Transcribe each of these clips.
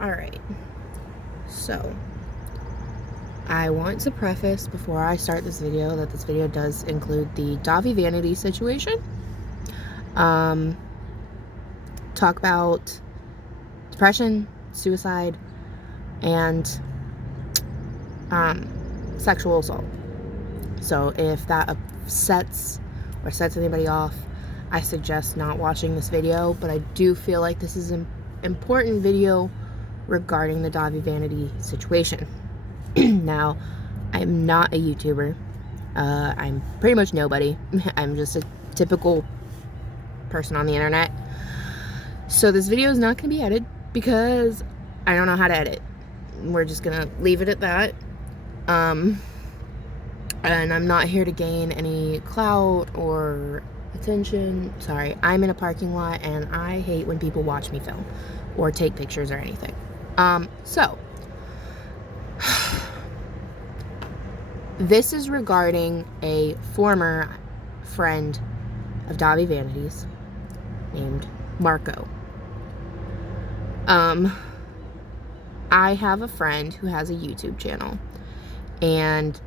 Alright, so I want to preface before I start this video that this video does include the Dahvie Vanity situation. Talk about depression, suicide, and sexual assault. So if that upsets or sets anybody off, I suggest not watching this video, but I do feel like this is an important video regarding the Dahvie Vanity situation. Now, I'm not a YouTuber. I'm pretty much nobody. I'm just a typical person on the internet. So this video is not going to be edited because I don't know how to edit. We're just going to leave it at that. And I'm not here to gain any clout or attention. Sorry, I'm in a parking lot and I hate when people watch me film or take pictures or anything. So this is regarding a former friend of Dahvie Vanity's named Marco. I have a friend who has a YouTube channel, and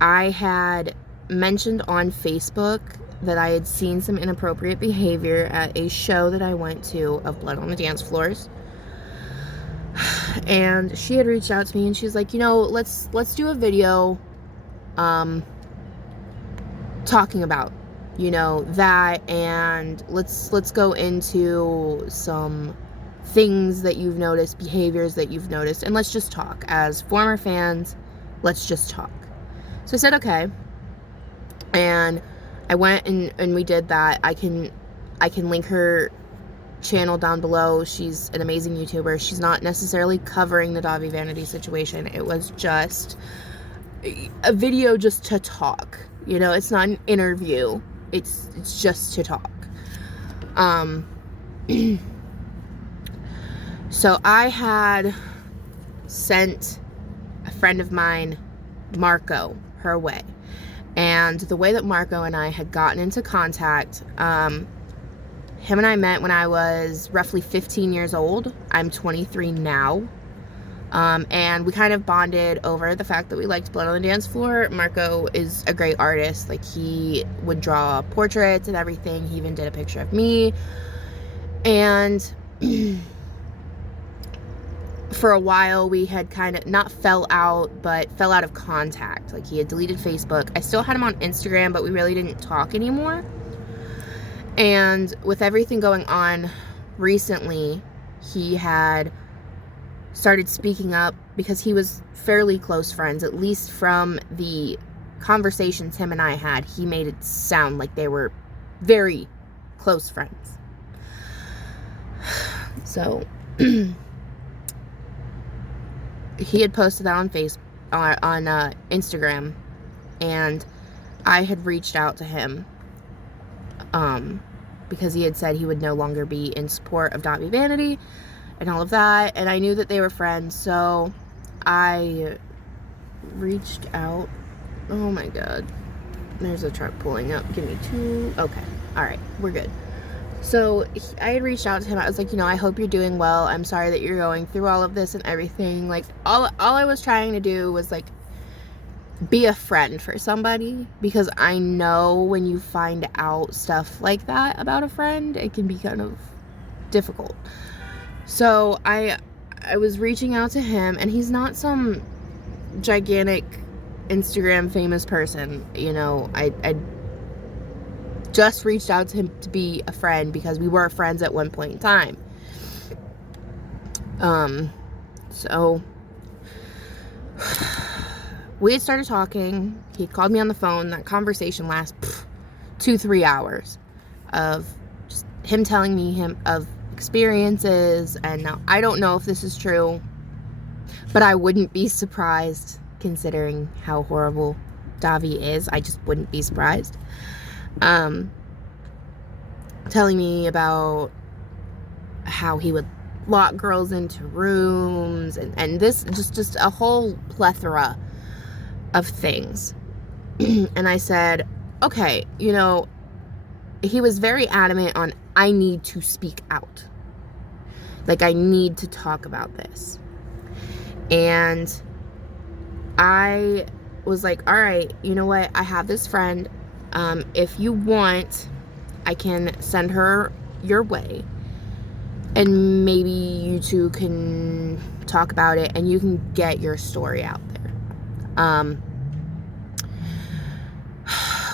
I had mentioned on Facebook that I had seen some inappropriate behavior at a show that I went to of Blood on the Dance Floors. And she had reached out to me and she's like, you know, let's do a video talking about, you know, that, and let's go into some things that you've noticed, behaviors that you've noticed, and let's just talk. As former fans, let's just talk. So I said, okay. And I went and we did that. I can link her channel down below. She's an amazing YouTuber. She's not necessarily covering the Dahvie Vanity situation. It was just a video just to talk. You know, it's not an interview. It's just to talk. So I had sent a friend of mine, Marco, her way. And the way that Marco and I had gotten into contact, him and I met when I was roughly 15 years old. I'm 23 now. And we kind of bonded over the fact that we liked Blood on the Dance Floor. Marco is a great artist. Like, he would draw portraits and everything. He even did a picture of me. And for a while we had kind of not fell out, but fell out of contact. Like, he had deleted Facebook. I still had him on Instagram, but we really didn't talk anymore. And with everything going on recently, he had started speaking up because he was fairly close friends, at least from the conversations him and I had. He made it sound like they were very close friends. So he had posted that on Instagram, and I had reached out to him because he had said he would no longer be in support of Dahvie Vanity and all of that, and I knew that they were friends, so I reached out. Oh my god, there's a truck pulling up. Give me two. Okay, alright, we're good. So I had reached out to him. I was like, you know, I hope you're doing well. I'm sorry that you're going through all of this and everything. Like, all I was trying to do was, like, be a friend for somebody, because I know when you find out stuff like that about a friend, it can be kind of difficult. So I was reaching out to him, and he's not some gigantic Instagram famous person, you know. I just reached out to him to be a friend because we were friends at one point in time. So we had started talking. He called me on the phone. That conversation lasted 2-3 hours of just him telling me of experiences. And now I don't know if this is true, but I wouldn't be surprised considering how horrible Dahvie is. I just wouldn't be surprised. Telling me about how he would lock girls into rooms, and this just a whole plethora of things. And I said, okay, you know, he was very adamant on, I need to speak out. Like, I need to talk about this. And I was like, all right, you know what? I have this friend. If you want, I can send her your way. And maybe you two can talk about it and you can get your story out there.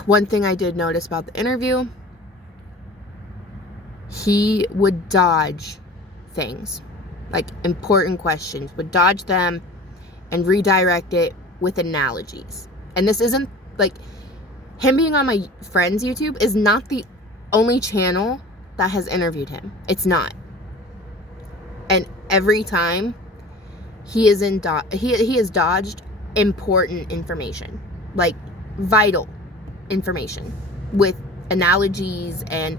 One thing I did notice about the interview, he would dodge things, like important questions, would dodge them and redirect it with analogies. And this isn't, like, him being on my friend's YouTube is not the only channel that has interviewed him. It's not. And every time he has dodged important information, like vital information, with analogies and,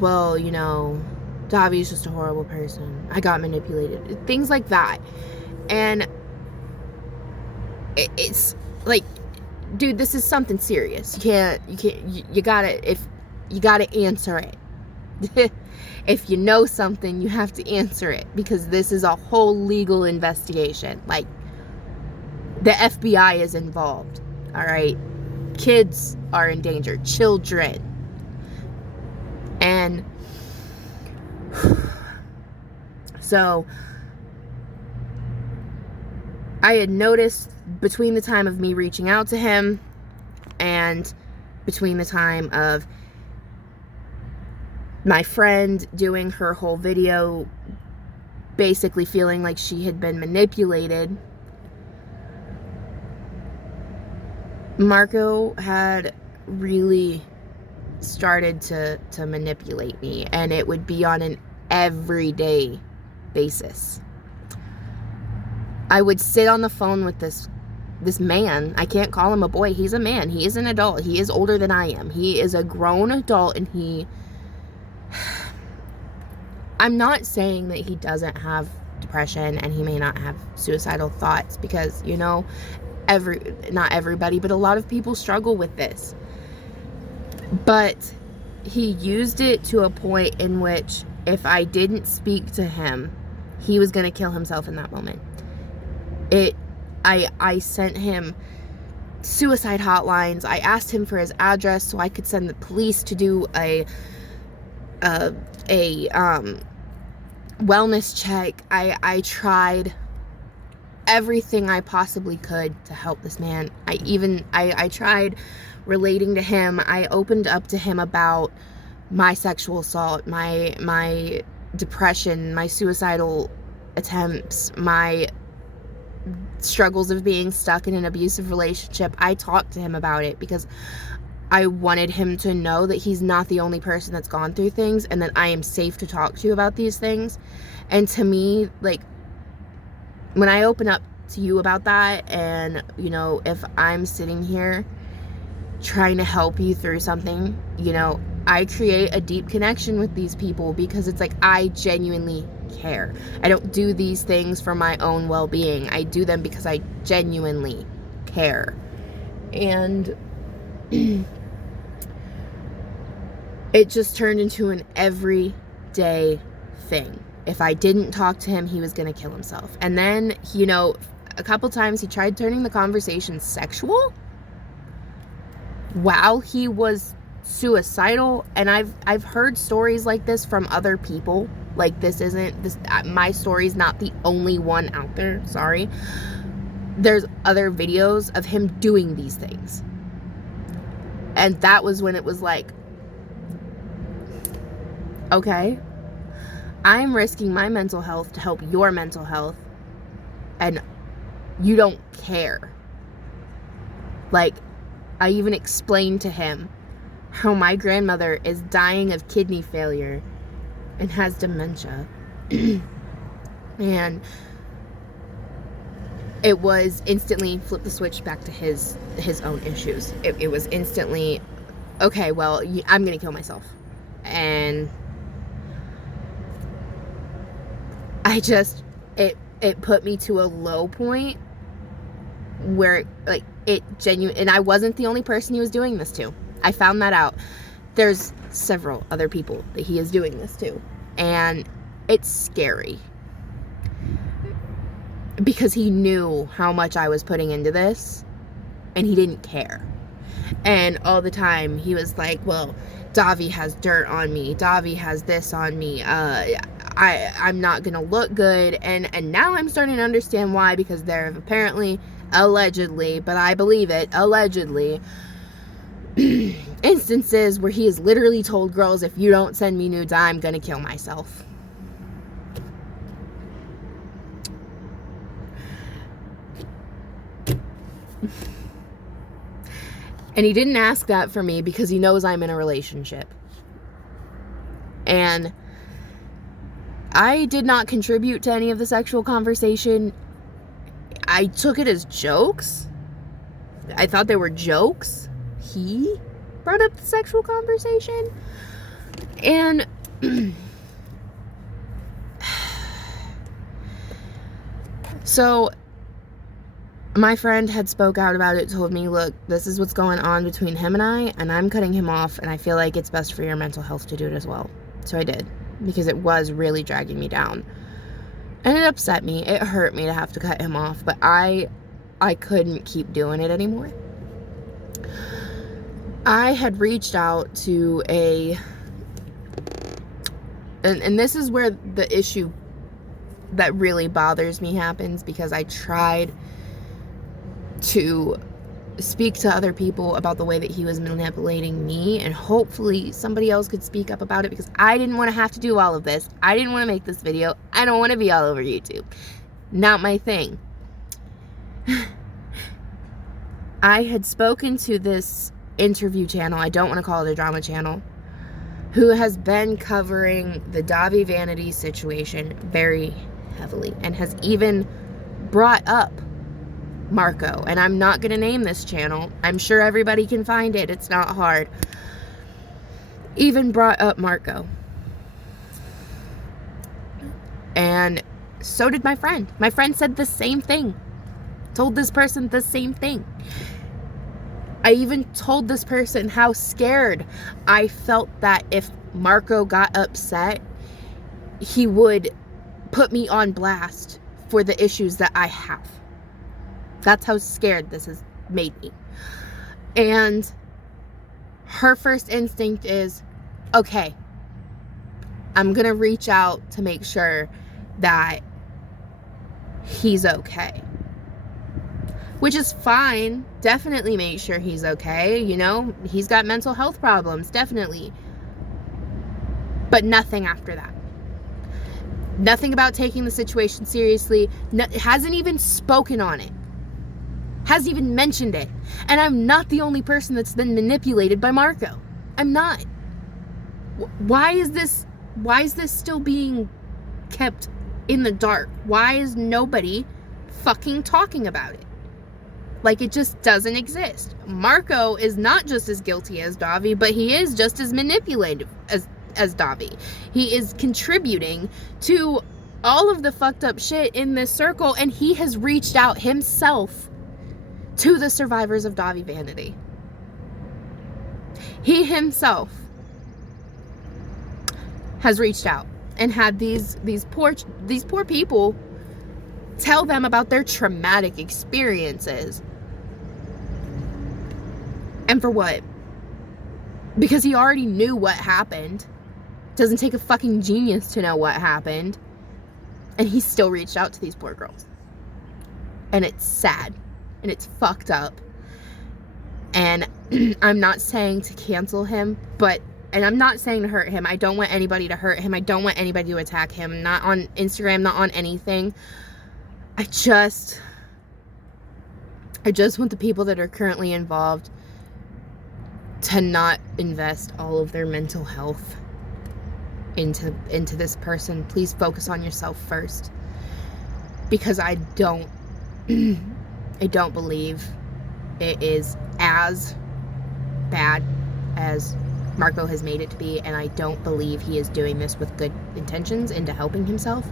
well, you know, Dahvie's just a horrible person. I got manipulated. Things like that. And it's like, dude, this is something serious. You gotta answer it. If you know something, you have to answer it, because this is a whole legal investigation. Like, the FBI is involved, all right? Kids are in danger, children. And so I had noticed between the time of me reaching out to him and between the time of my friend doing her whole video basically feeling like she had been manipulated, Marco had really started to manipulate me, and it would be on an everyday basis. I would sit on the phone with this man. I can't call him a boy. He's a man. He is an adult. He is older than I am. He is a grown adult, and I'm not saying that he doesn't have depression and he may not have suicidal thoughts, because, you know, not everybody, but a lot of people struggle with this. But he used it to a point in which if I didn't speak to him, he was going to kill himself in that moment. I sent him suicide hotlines. I asked him for his address so I could send the police to do a wellness check. I tried everything I possibly could to help this man. I tried relating to him. I opened up to him about my sexual assault, my depression, my suicidal attempts, my struggles of being stuck in an abusive relationship. I talked to him about it because I wanted him to know that he's not the only person that's gone through things, and that I am safe to talk to you about these things. And to me, like, when I open up to you about that, and, you know, if I'm sitting here trying to help you through something, you know, I create a deep connection with these people because it's like, I genuinely care. I don't do these things for my own well-being. I do them because I genuinely care. And it just turned into an everyday thing. If I didn't talk to him, he was going to kill himself. And then, you know, a couple times he tried turning the conversation sexual while he was suicidal. And I've heard stories like this from other people. Like, my story's not the only one out there. Sorry. There's other videos of him doing these things. And that was when it was like, okay, I'm risking my mental health to help your mental health, and you don't care. Like, I even explained to him how my grandmother is dying of kidney failure and has dementia. And it was instantly flip the switch back to his own issues. It was instantly, okay, well, I'm gonna kill myself. And I just, it put me to a low point where, like, and I wasn't the only person he was doing this to. I found that out. There's several other people that he is doing this to. And It's scary. Because he knew how much I was putting into this, and he didn't care. And all the time, he was like, well, Dahvie has dirt on me. Dahvie has this on me. I'm not going to look good. And now I'm starting to understand why, because there have apparently, allegedly, but I believe it, allegedly, instances where he has literally told girls, if you don't send me nudes, I'm going to kill myself. And he didn't ask that for me because he knows I'm in a relationship. And I did not contribute to any of the sexual conversation. I took it as jokes. I thought they were jokes. He brought up the sexual conversation. And so my friend had spoke out about it, told me, look, this is what's going on between him and I'm cutting him off, and I feel like it's best for your mental health to do it as well. So I did, because it was really dragging me down. And it upset me. It hurt me to have to cut him off, but I couldn't keep doing it anymore. I had reached out to and this is where the issue that really bothers me happens, because I tried to speak to other people about the way that he was manipulating me, and hopefully somebody else could speak up about it, because I didn't want to have to do all of this. I didn't want to make this video. I don't want to be all over YouTube. Not my thing. I had spoken to this interview channel, I don't want to call it a drama channel, who has been covering the Dahvie Vanity situation very heavily, and has even brought up Marco. And I'm not going to name this channel. I'm sure everybody can find it. It's not hard. Even brought up Marco. And so did my friend. My friend said the same thing. Told this person the same thing. I even told this person how scared I felt that if Marco got upset, he would put me on blast for the issues that I have. That's how scared this has made me. And her first instinct is, okay, I'm going to reach out to make sure that he's okay. Which is fine. Definitely make sure he's okay. You know, he's got mental health problems. Definitely. But nothing after that. Nothing about taking the situation seriously. Hasn't even spoken on it. Hasn't even mentioned it. And I'm not the only person that's been manipulated by Marco. I'm not. Why is this still being kept in the dark? Why is nobody fucking talking about it? Like, it just doesn't exist. Marco is not just as guilty as Dahvie, but he is just as manipulative as Dahvie. He is contributing to all of the fucked up shit in this circle, and he has reached out himself to the survivors of Dahvie Vanity. He himself has reached out and had these poor people tell them about their traumatic experiences. And for what? Because he already knew what happened. Doesn't take a fucking genius to know what happened. And he still reached out to these poor girls. And it's sad. And it's fucked up. And I'm not saying to cancel him, and I'm not saying to hurt him. I don't want anybody to hurt him. I don't want anybody to attack him. Not on Instagram, not on anything. I just want the people that are currently involved to not invest all of their mental health into this person. Please focus on yourself first. Because I don't believe it is as bad as Marco has made it to be, and I don't believe he is doing this with good intentions into helping himself,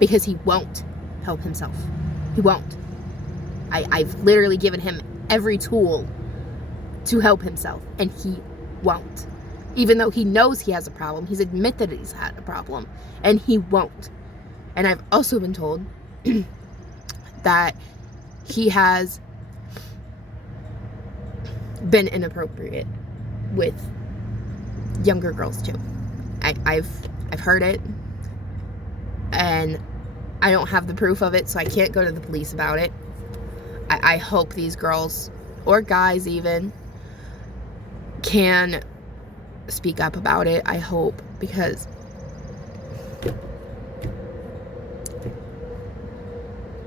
because he won't help himself. He won't. I've literally given him every tool to help himself, and he won't. Even though he knows he has a problem, he's admitted that he's had a problem, and he won't. And I've also been told that he has been inappropriate with younger girls too. I've heard it, and I don't have the proof of it, so I can't go to the police about it. I hope these girls, or guys even, can speak up about it. I hope, because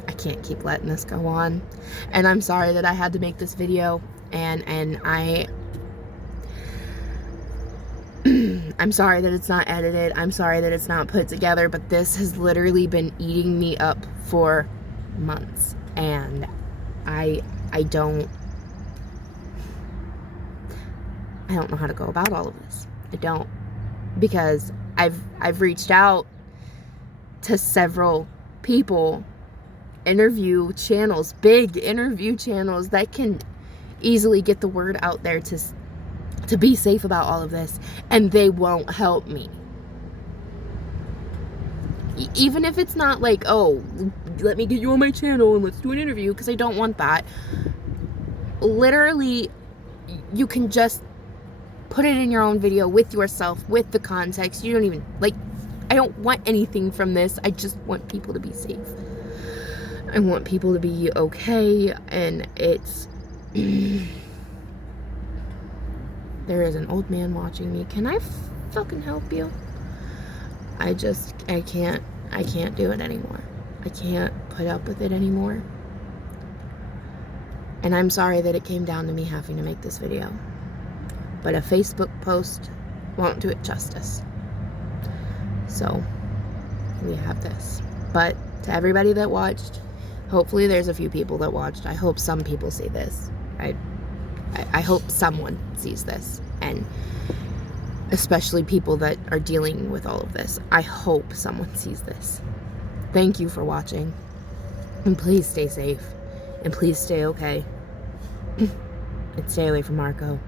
I can't keep letting this go on. And I'm sorry that I had to make this video, and I'm sorry that it's not edited. I'm sorry that it's not put together, but this has literally been eating me up for months, and I don't know how to go about all of this. I don't, because I've reached out to several people, interview channels, big interview channels that can easily get the word out there to be safe about all of this, and they won't help me. Even if it's not like, oh, let me get you on my channel and let's do an interview, because I don't want that. Literally, you can just put it in your own video with yourself, with the context. You don't even, like, I don't want anything from this. I just want people to be safe. I want people to be okay, and it's... There is an old man watching me. Can I fucking help you? I can't do it anymore. I can't put up with it anymore. And I'm sorry that it came down to me having to make this video. But a Facebook post won't do it justice. So, we have this. But to everybody that watched, hopefully there's a few people that watched. I hope some people see this. I hope someone sees this, and especially people that are dealing with all of this. I hope someone sees this. Thank you for watching, and please stay safe, and please stay okay, and stay away from Marco.